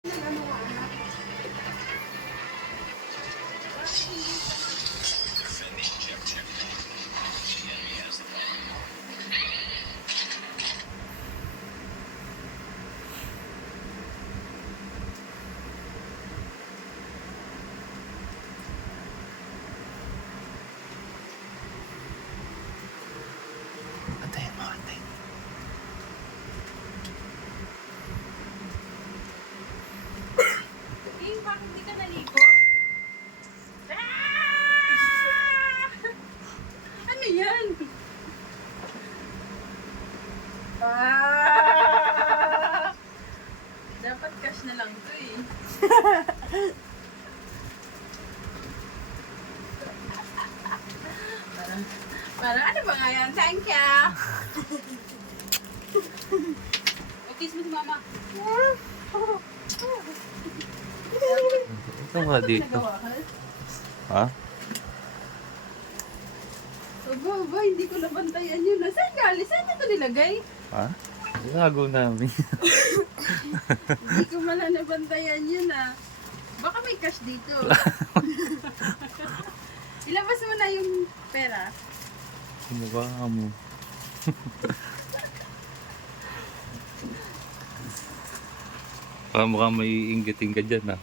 Antayin mo, antayin. Bakit hindi ka naligo? Ano yan? Dapat cash na lang to eh. Parang ano ba nga yan? Thank you! O, kiss mo si mama. Ito nga dito. Nagawa ka? Ha? Aba, hindi ko nabantayan yun. Saan galing? Saan ito nilagay? Ha? Gago namin. Hindi ko man nabantayan yun ah. Baka may cash dito. Ilabas mo na yung pera. Mukha mo. Mukhang may inggitin ka dyan, ha?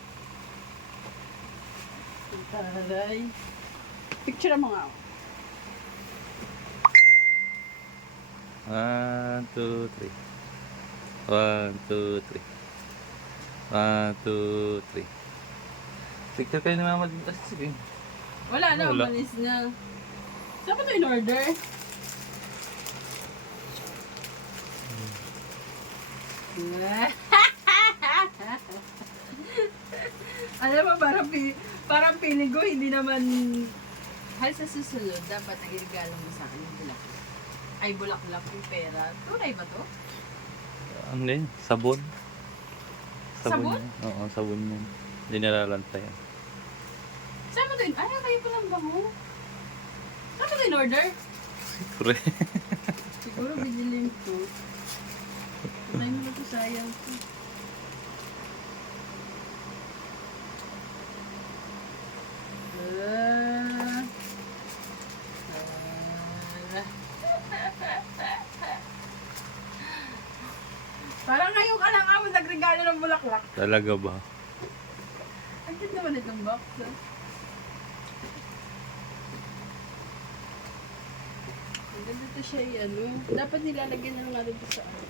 Taray. Picture mo nga ako. 1, 2, 3. 1, 2, 3. 1, 2, 3. Picture kayo ni mama dito. Sige. Wala na, Wala. umalis na. Saan ba ito in order? Alam mo, parang feeling ko, hindi naman... Hay sa susunod, dapat ang irigalo mo sa akin yung bulaklak. Ay, bulaklak yung pera. Tunay ba to? Ano yun? Sabon? Sabon? Yan. Oo, sabon yan. Hindi nilalanta yan. Saan mo ito in... Ay, kayo pa lang bango. Saan mo ito in order? Siguro. Siguro binilin ko. Tunay mo na ito, sayang ko. Parang ngayon ka lang ako nagregalo ng bulaklak. Talaga ba? Ang ganda naman itong box. Ang ganda ito siya ano. Dapat nilalagyan ng nga dito sa ano.